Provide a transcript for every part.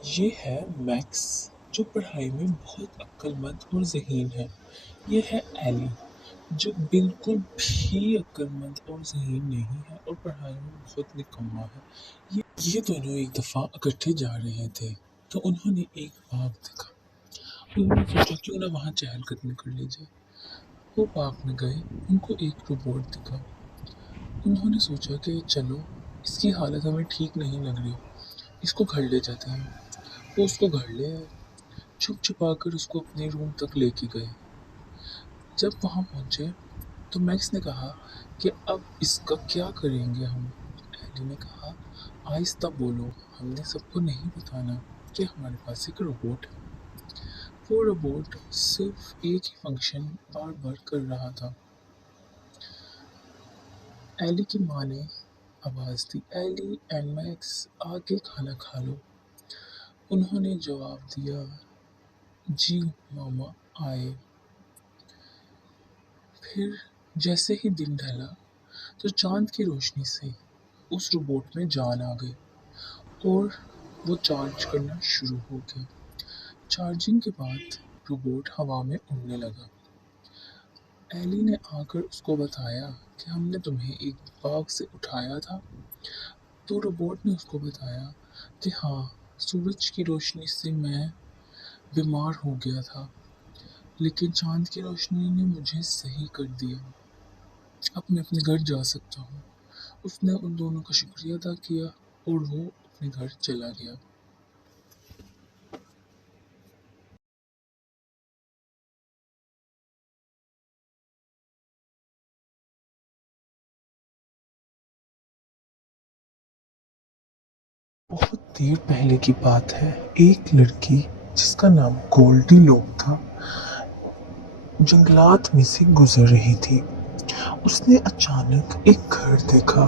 یہ ہے میکس جو پڑھائی میں بہت عقل مند اور ذہین ہے۔ یہ ہے ایلی جو بالکل بھی عقل مند اور ذہین نہیں ہے اور پڑھائی میں بہت نکما ہے۔ یہ دونوں ایک دفعہ اکٹھے جا رہے تھے تو انہوں نے ایک باغ دیکھا۔ انہوں نے سوچا کیوں نہ وہاں چہل قدمی کر لی جائے۔ وہ باغ میں گئے، ان کو ایک روبوٹ دکھا۔ انہوں نے سوچا کہ چلو اس کی حالت ہمیں ٹھیک نہیں لگ رہی، اس کو گھر لے جاتے ہیں۔ وہ اس کو گھر لے آئے، چھپ چھپا کر اس کو اپنے روم تک لے کے گئے۔ جب وہاں پہنچے تو میکس نے کہا کہ اب اس کا کیا کریں گے ہم؟ ایلی نے کہا آہستہ بولو، ہم نے سب کو نہیں بتانا کہ ہمارے پاس ایک روبوٹ ہے۔ وہ روبوٹ صرف ایک ہی فنکشن بار بار کر رہا تھا۔ ایلی کی ماں نے آواز دی، ایلی اینڈ میکس آگے کھانا کھا لو۔ انہوں نے جواب دیا جی ماما آئے۔ پھر جیسے ہی دن ڈھلا تو چاند کی روشنی سے اس روبوٹ میں جان آ گئی اور وہ چارج کرنا شروع ہو گیا۔ چارجنگ کے بعد روبوٹ ہوا میں اڑنے لگا۔ ایلی نے آ کر اس کو بتایا کہ ہم نے تمہیں ایک باغ سے اٹھایا تھا۔ تو روبوٹ نے اس کو بتایا کہ ہاں، سورج کی روشنی سے میں بیمار ہو گیا تھا، لیکن چاند کی روشنی نے مجھے صحیح کر دیا۔ اب میں اپنے گھر جا سکتا ہوں۔ اس نے ان دونوں کا شکریہ ادا کیا اور وہ اپنے گھر چلا گیا۔ بہت دیر پہلے کی بات ہے، ایک لڑکی جس کا نام گولڈی لوک تھا جنگلات میں سے گزر رہی تھی۔ اس نے اچانک ایک گھر دیکھا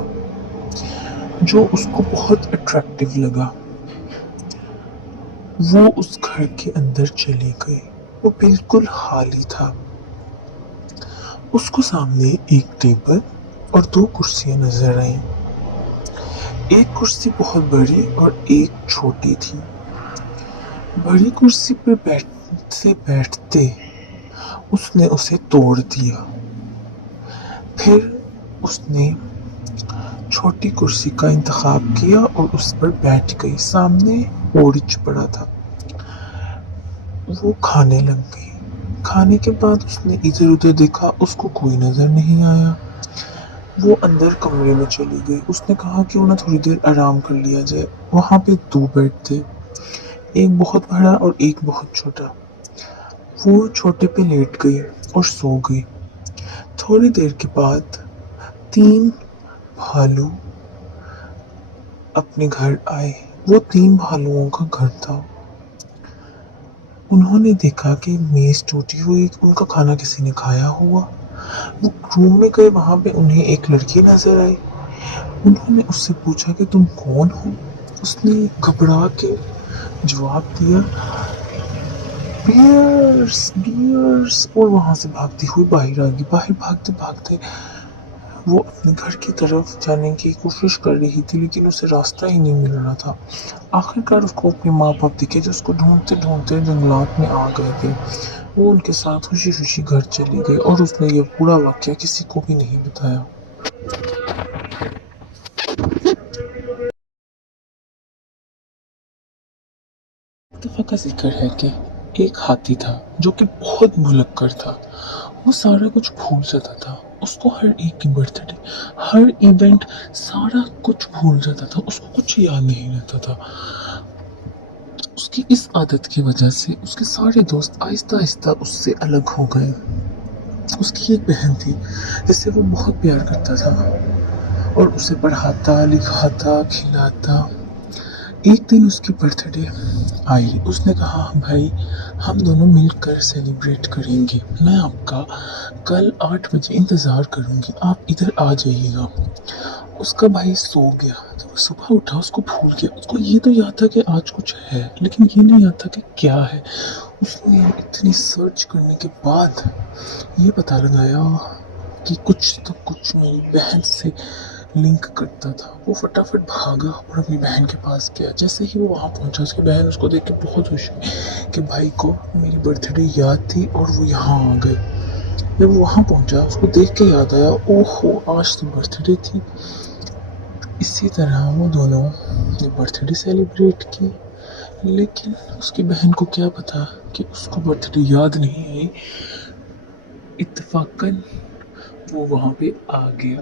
جو اس کو بہت اٹریکٹیو لگا۔ وہ اس گھر کے اندر چلی گئی۔ وہ بالکل خالی تھا۔ اس کو سامنے ایک ٹیبل اور دو کرسیاں نظر آئیں۔ ایک کرسی بہت بڑی اور ایک چھوٹی تھی۔ بڑی کرسی پر بیٹھتے بیٹھتے اس نے اسے توڑ دیا۔ پھر اس نے چھوٹی کرسی کا انتخاب کیا اور اس پر بیٹھ گئی۔ سامنے پورچ پڑا تھا۔ وہ کھانے لگ گئی۔ کھانے کے بعد اس نے ادھر ادھر دیکھا، اس کو کوئی نظر نہیں آیا۔ وہ اندر کمرے میں چلی گئی۔ اس نے کہا کیوں نہ تھوڑی دیر آرام کر لیا جائے۔ وہاں پہ دو بیڈ تھے، ایک بہت بڑا اور ایک بہت چھوٹا۔ وہ چھوٹے پہ لیٹ گئی اور سو گئی۔ تھوڑی دیر کے بعد تین بھالو اپنے گھر آئے۔ وہ تین بھالوؤں کا گھر تھا۔ انہوں نے دیکھا کہ میز ٹوٹی ہوئی، ان کا کھانا کسی نے کھایا ہوا۔ وہ روم میں گئے، وہاں پہ انہیں ایک لڑکی نظر آئی۔ انہوں نے اس سے پوچھا کہ تم کون ہو؟ اس نے گھبرا کے جواب دیا بیئرس بیئرس، اور وہاں سے بھاگتی ہوئی باہر آ گئی۔ باہر بھاگتے بھاگتے وہ اپنے گھر کی طرف جانے کی کوشش کر رہی تھی، لیکن اسے راستہ ہی نہیں مل رہا تھا۔ آخرکار اس کو اپنے ماں باپ دکھے جو اس کو ڈھونڈتے ڈھونڈتے جنگلات میں آ گئے تھے۔ وہ ان کے ساتھ خوشی خوشی گھر چلی گئی اور اس نے یہ پورا واقعہ کسی کو بھی نہیں بتایا۔ ایک دفعہ کا ذکر ہے کہ ایک ہاتھی تھا جو کہ بہت بھلکڑ تھا۔ وہ سارا کچھ بھول جاتا تھا۔ اس کو ہر ایک کی برتھ ڈے، ہر ایونٹ، سارا کچھ بھول جاتا تھا۔ اس کو کچھ یاد نہیں رہتا تھا۔ اس کی اس عادت کی وجہ سے اس کے سارے دوست آہستہ آہستہ اس سے الگ ہو گئے۔ اس کی ایک بہن تھی جس سے وہ بہت پیار کرتا تھا اور اسے پڑھاتا، لکھاتا، کھلاتا۔ ایک دن اس کی برتھ ڈے آئی۔ اس نے کہا بھائی ہم دونوں مل کر سیلیبریٹ کریں گے، میں آپ کا کل 8 بجے انتظار کروں گی، آپ ادھر آ جائیے گا۔ اس کا بھائی سو گیا، جب وہ صبح اٹھا اس کو بھول گیا۔ اس کو یہ تو یاد تھا کہ آج کچھ ہے، لیکن یہ نہیں یاد تھا کہ کیا ہے۔ اس نے اتنی سرچ کرنے کے بعد یہ پتہ لگایا کہ کچھ تو کچھ میری بہن سے لنک کرتا تھا، وہ فٹافٹ بھاگا اور اپنی بہن کے پاس گیا۔ جیسے ہی وہ وہاں پہنچا، اس کی بہن اس کو دیکھ کے بہت خوش ہوئی کہ بھائی کو میری برتھ ڈے یاد تھی اور وہ یہاں آ گئے۔ جب وہ وہاں پہنچا، اس کو دیکھ کے یاد آیا، اوہو آج تو برتھ ڈے تھی۔ اسی طرح وہ دونوں نے برتھ ڈے سیلیبریٹ کی، لیکن اس کی بہن کو کیا پتا کہ اس کو برتھ ڈے یاد نہیں آئی۔ اتفاقاً وہ وہاں پہ آ گیا